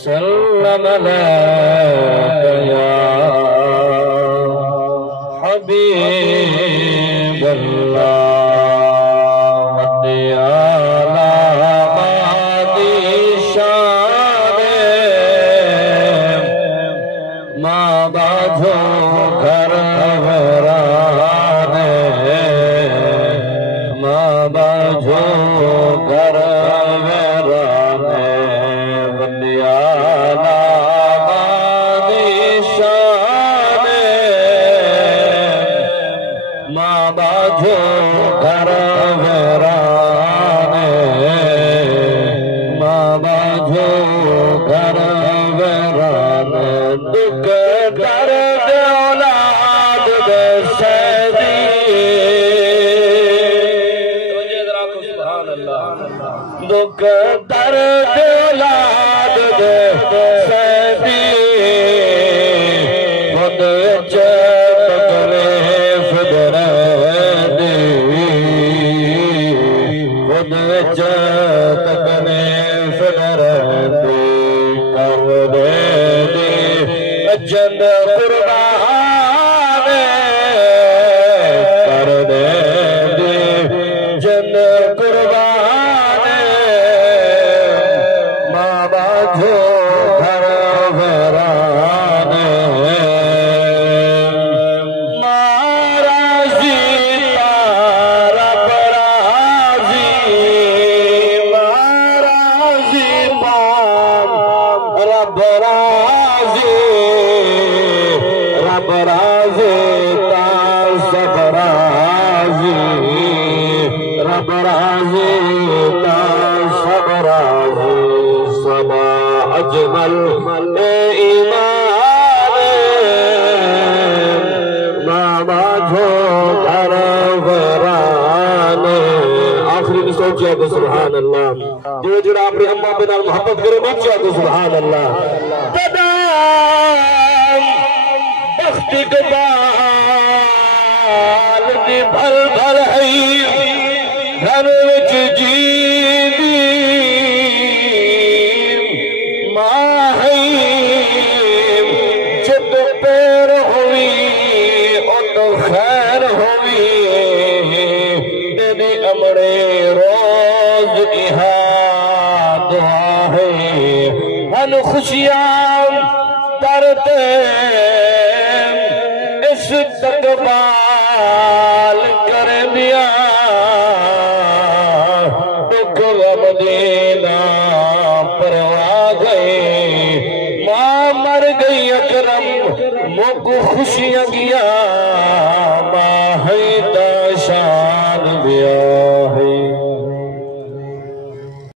सल्लम अलैका या हबीबल्लाह वद्दी आला मादी शाने माँ बाजो घर वराने माँ बाजो घर वराने वद्दी आला मादी शाने माँ बाजो घर वराने माँ बाजो घर वराने दुख दर्द औलाद दे सैदी दुख दर्द औलाद दे सैदी खुद तकलीफ दर्दी खुद तकलीफ दर्दी कर दे जन कुर्बान कर दे जन कुर्बान माँ बाजो घर वराने महाराजी रब राजी महाराजी रब राजी रब राजी ता सब राजी रब राजी ता सब राजी समा अजमल ईमान माँ बाजो घर वराने आखिरी में सोचिया तो सुभान अल्लाह जो जोड़ा अपनी अम्मा पे नाल मोहब्बत करो बच्चा तो सुभान अल्लाह बख्त इकबाल दी भल भल है घर विच जीदी मां है जद पैर होवी ओ तो खैर होवी तेरी अमड़े रोज इहा दुआ है हन खुशियां करते इस्तकबाल कर दिया दुख मदीना परवा गए माँ मर गई अकरम मुख खुशियां किया